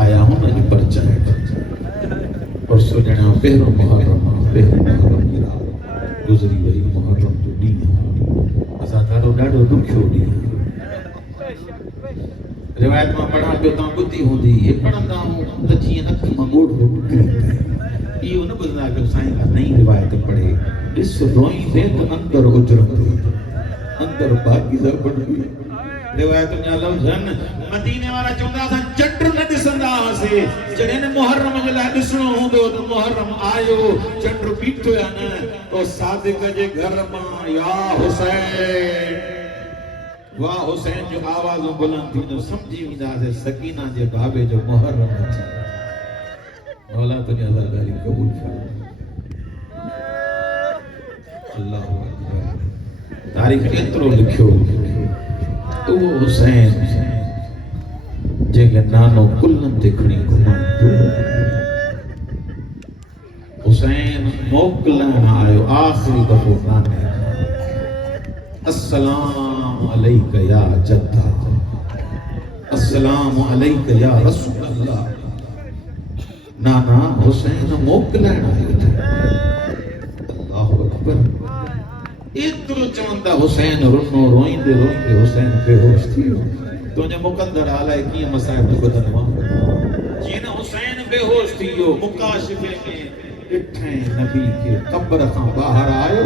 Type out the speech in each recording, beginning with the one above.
आया हूं अॼु परिचय परसों ॼणा पहिरों मुहर्रम की रात गुज़री वई मुहर्रम जो ॾींहुं असां ॾाढो ॾुखियो ॾींहुं रिवायत मां पढ़ा पियो तव्हां ॿुधी हूंदी हे पढ़ंदा आहियूं त जीअं अख मां ॻोढ़ो निकिरी पए इहो न ॿुधंदा कयो साईं का नई रिवायत पढ़े ॾिस रोईंदे त अंदरि उजरंदे अंदरि पाकीज़ा बणबी रिवायत जा लफ़्ज़ आहिनि मदीने वारा चवंदा असां चंड न ॾिसंदा हुआसीं जॾहिं मुहर्रम जे लाइ ॾिसणो हूंदो त मुहर्रम आयो चंड बीठो या न तो सादिक जे घर मां या हुसैन वाह हुसैन जो आवाज़ बुलंद थींदो सम्झी वेंदासीं सकीना जे बाबे जो मुहर्रम अचे मौला तुंहिंजी अज़ादारी क़बूल फरमाए अल्लाह अकबर तारीख़ एतिरो लिखियो तो हुसैन जंहिंखे नानो कुल्हनि ते खणी घुमंदो हुसैन मोकिलण आयो आख़िरी दफ़ो नाने अस्सलाम अलैक या जद्दा अस्सलाम अलैक या रसूल अल्लाह नाना हुसैन मोकिलण आयो अल्लाहु अकबर एतिरो चवंदा हुसैन रुनो रोईंदे रोईंदे हुसैन बेहोश थी वियो तुंहिंजे मुक़द्दर अलाए कीअं मसाइब ॿुधंदो आहे जीअं न हुसैन बेहोश थी वियो मुकाशिफ़े में ॾिठे नबी खे क़ब्र खां ॿाहिरि आयो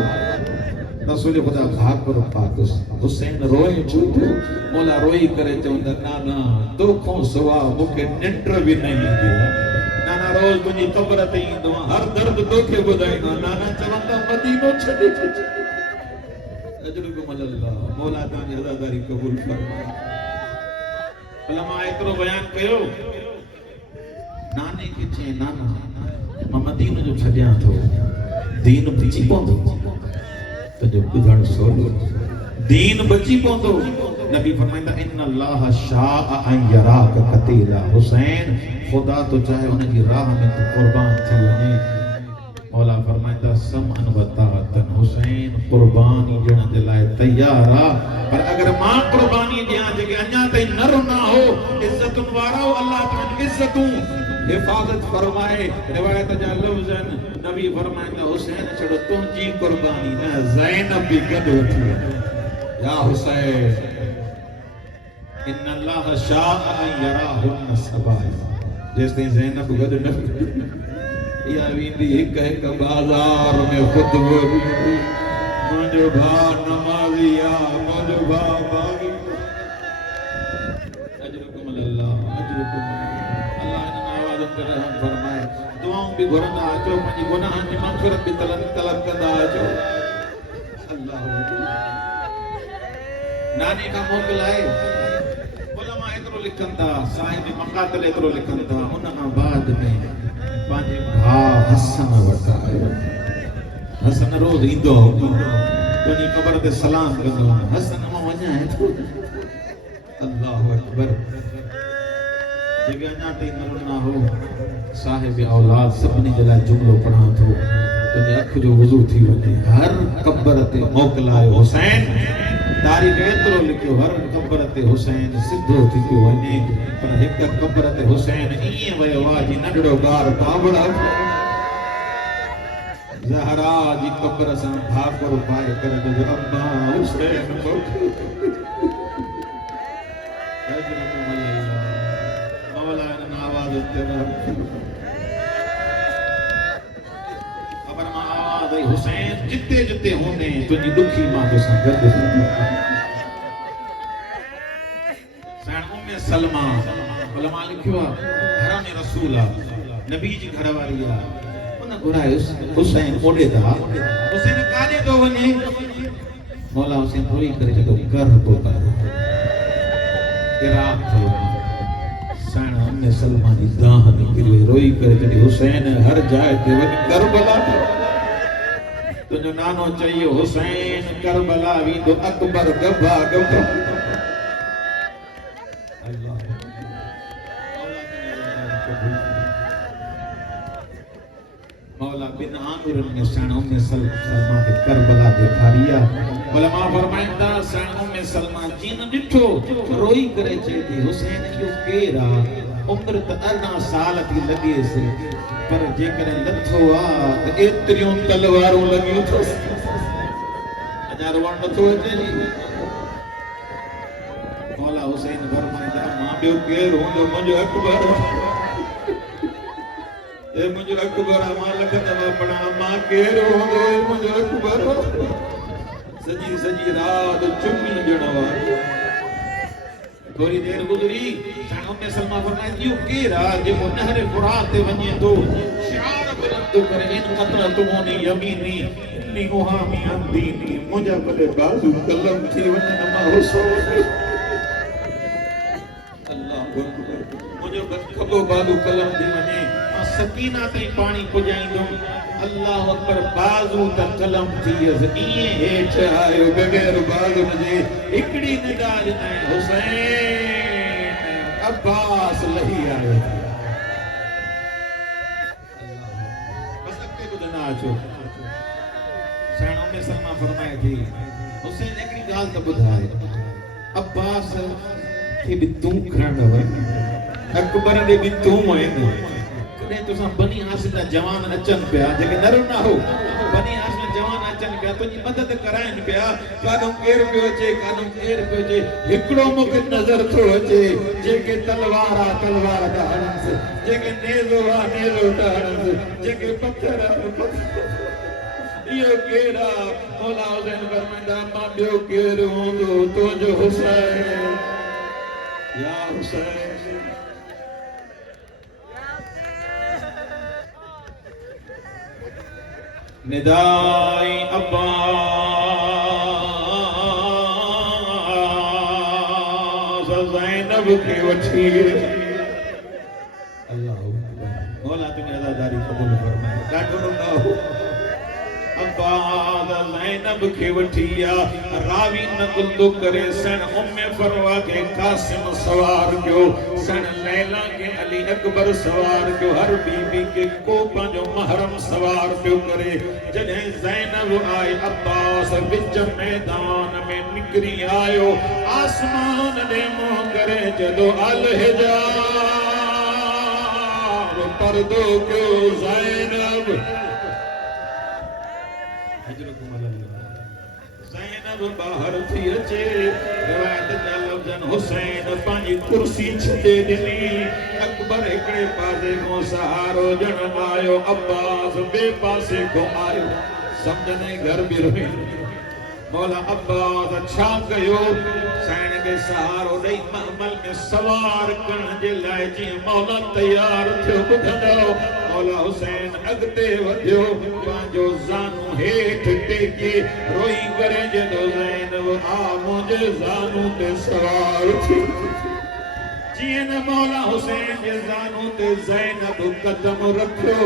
रसूल ख़ुदा घाघरो पातुसि हुसैन रोए छो थियो मौला रोई करे चवंदा नाना तोखां सवा मूंखे निंड बि न ईंदी नाना रोज़ तुंहिंजी क़ब्र ते ईंदो हर दर्द तोखे ॿुधाईंदो नाना चवंदा मदीनो छॾे अजरुकुम अल्लाह मौला तांजी अज़ादारी क़बूल फरमाए उलमा एतिरो बयान कयो नाने खे चए नाना मां मदीनो जो छॾियां थो दीन बची पवंदो तुंहिंजो ॿुधण सवलो दीन बची पवंदो नबी फरमाईंदा इन अल्लाह शाअ अन यराक क़तीला हुसैन खुदा तो चाहे उनजी राह में तू कुर्बान थी वञे मौला फरमाईंदा समअन व ताअतन हुसैन कुर्बानी ॾियण जे लाइ तैयार आहे पर अगर मां कुर्बानी ॾियां जेके अञा ताईं न रुना हो इज्जतुनि वारा अल्लाह ताला इज्जतूं हिफाज़त फरमाए रिवायत जा लफ़्ज़ आहिनि नबी फरमाईंदा हुसैन छड़ो तुंहिंजी कुर्बानी न ज़ैनब बि गॾु वठी या हुसैन इन अल्लाह शाअ अन यराहुन सबाय जेसिताईं ज़ैनब गॾु न या वेंदी हिक हिक बाज़ार में ख़ुद मुंहिंजो भाउ नमाज़ी आहे मुंहिंजो भाउ बाग़ी अजरुकुम अल्लाह अजरुकुम अल्लाह इन आवाज़नि ते रहम फरमाए दुआऊं बि घुरंदा अचो पंहिंजी गुनाहनि जी मग़फ़िरत बि तलब कंदा अचो अल्लाह नानी का मोकिलाए उलमा एतिरो लिखनि था साहिब मक़ातिल एतिरो लिखनि था उन खां बाद में पंहिंजे भाउ हसन वटि आयो हसन रोज़ ईंदो तुंहिंजी क़ब्र ते सलाम कंदो हसन मां वञां थो अल्लाहु अकबर जेके अञा ताईं न रुना हो साहिब औलाद सभिनी जे लाइ जुमिलो पढ़ां थो तुंहिंजे अख जो वुज़ू थी वञे हर क़ब्र ते मोकिलायो हुसैन तारीख़ एतिरो लिखियो हर क़ब्र ते हुसैन सिधो थी पियो वञे पर हिक क़ब्र ते हुसैन ईअं वियो आहे जी नंढड़ो ॿार बाबड़ा ज़हरा जी क़ब्र सां भाकुर पाए करे जो अम्मा हुसैन मौला इन आवाज़ ते ख़बर मां आवाज़ आई हुसैन जिते जिते हूंदे तुंहिंजी ॾुखी मां तोसां गॾु सलमा उलमा लिखियो आहे हराम रसूल आहे नबी जी घरवारी आहे उन घुरायोसि हुसैन ओॾे था हुसैन काॾे थो वञे मौला हुसैन रोई करे जेको कर पोइ कयो इराक़ थो साण उम्मे सलमा जी दाह निकिरी रोई करे जॾहिं हुसैन हर जाइ ते वञी करबला तुंहिंजो नानो चयो हुसैन करबला वेंदो अकबर गभा गभा मौला बिन आंगुरन में सणों में सलमा के करबला दिखारिया उलमा फरमाइंदा सणों में सलमा जिन डिठो रोई करे चेती हुसैन क्यों केरा उम्र त 18 साल थी लगे से पर जेकर लथो आ एतरियों तलवारों लगियो तो हजार वण नथो अचे जी मौला हुसैन फरमाइंदा मां बियो केर होंदो मुंहिंजो अकबर ए मुझे अकबर मां लख दवा पढ़ा मां केर होंदो मुझे अकबर सजी सजी रात चुम्मी जणवा थोड़ी देर गुजरी साणो में सलमा फरमाए दियो केरा जे वो नहर फुरात ते वने तो शार बुलंद करे इन कतरा तुमोनी यमीनी इन्नी मुहामी अंदीनी मुझे बले बाजू कलम थी वने नमा हुसैन अल्लाह अकबर मुझे खबो बाजू कलम थी वने सकीना ते पानी पुजाइंदो अल्लाह अकबर बाजू त कलम थी इए हेठ आयो बगैर बाजू जे इकड़ी निगाह न हुसैन अब्बास लही आयो बस अके बुधना अचो साणो में सलमा फरमाए थी हुसैन एकड़ी गाल त बुधाए अब्बास के भी तू खणव अकबर दे भी तू मोइन ने तुसा बनी हासिल जवान अचन पिया जेके नरो ना हो बनी हासिल जवान अचन पिया तुझी मदद कराइन पिया कादो केर पियो अचे कादो केर पियो अचे हिकड़ो मुखे नजर थो अचे जेके तलवार दा हणस जेके नेज़ो दा हणस जेके पत्थर इयो केड़ा मौला हुसैन फरमांदा मां बियो केर होंदो तुंहिंजो हुसैन या हुसैन निदाई अब्बास ज़ैनब के वठी अल्लाह मौला तुझी आज़ादारी क़बूल फरमाए ॾाढो ना हो अब्बास ज़ैनब के वठिया रावी नकुल करे सन उम्मे फरवा के कासिम सवार क्यों सन लैला के अली अकबर सवार क्यों हर बीबी के को पंजो महरम सवार क्यों करे जने ज़ैनब आए अब्बास विच मैदान में निकरी आयो आसमान दे मुंह करे जदो अल हिजाब पर्दो क्यों ज़ैनब ज़ैनब बाहर थी अचे रिवायत जा लफ्ज़न हुसैन पांजी कुर्सी छॾे ॾिनी अकबर हिकड़े पासे को सहारो जण आयो अब्बास ॿिए पासे को आयो समझने घर भी रही मौला अब्बास छा कयो सैन के सहारो ॾेई महमल में सवार करण जे लाइ जीअं मौला तैयार थियो ॿुधंदो मौला हुसैन अॻिते वधियो पंहिंजो ज़ानू हेठि टेके रोई करे जदो ज़ैनब आ मुंहिंजे ज़ानू ते सवार थी जीअं न मौला हुसैन जे ज़ानू ते ज़ैनब कदम रखियो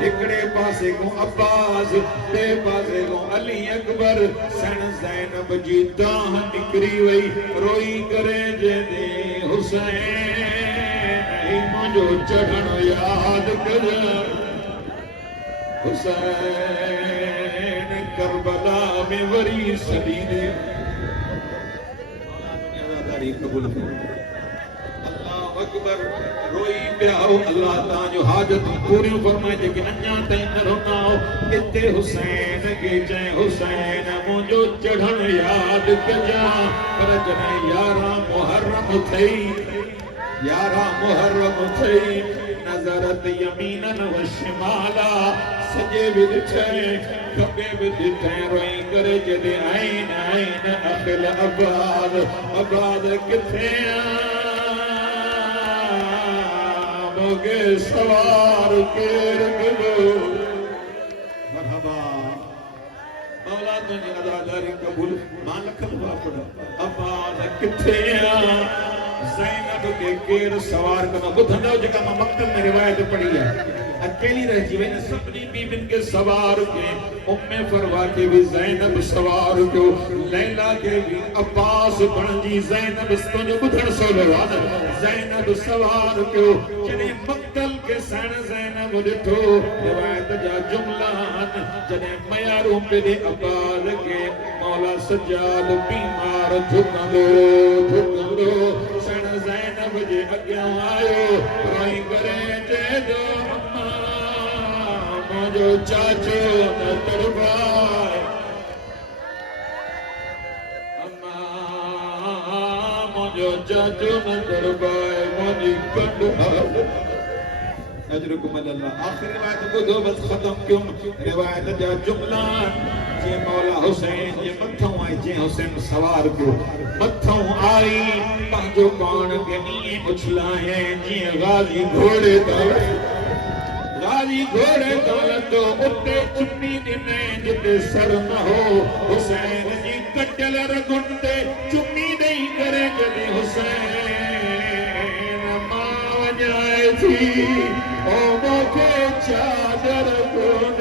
हिकड़े पासे को अब्बास ॿिए पासे को अली अकबर सण ज़ैनब जी दाह निकिरी वई रोई करे जदे हुसैन ही मुंहिंजो चढ़ण याद कर हुसैन करबला में वरी सदी दे आज़ादारी क़बूल अकबर रोई पियाओ अल्लाह ताजो हाजत पूरी फरमाए जेके अन्या ताईं न रोनाओ इते हुसैन के जय हुसैन मुंहिंजो चढ़ण याद कजा पर जॾहिं 11 मुहर्रम थई नज़रत यमीनन व शिमाला सजे भी ॾिठे खबे भी ॾिठे रोई करे जॾहिं आइन अखिल अब्बाद किथे के सवार केर गलो मरहबा मौला तुझी आज़ादारी क़बूल मालक बापड़ अब्बास किथे ज़ैनब के केर सवार कनो ॿुधंदो जेका मां मक्तब में रिवायत पढ़ी है अकेली रह जी वही सभी बीबिन के सवार के उम्मे फरवा के भी ज़ैनब सवार क्यों लैला के भी अब्बास बन जी ज़ैनब तुझे बुधन सोलवाद ज़ैनब सवार क्यों जने मक्तल के सन ज़ैनब डिठो रिवायत जा जुमला जने मयारू पे दे अब्बास के मौला सज्जाद बीमार झुकंदो सन ज़ैनब जे अग्यां आयो रोई करे जे दो अम्मा मुझो चाचो न तरबाए अम्मा मुझो चाचो न तरबाए मुझी कंड अजरुकुम अल्लाह आखिर रिवायत को दो बस खत्म क्यों रिवायत जा जुमला जे मौला हुसैन जे मथों आई जे हुसैन सवार क्यों मथों आई पंहिंजो पाण के नी उछलाए जी गाजी घोड़े दौलत उते चुन्नी दिने जिते सर न हो हुसैन जी कटल रगुन ते चुन्नी नहीं करे जदे हुसैन मां वञाए थी ओ मोखे चादर को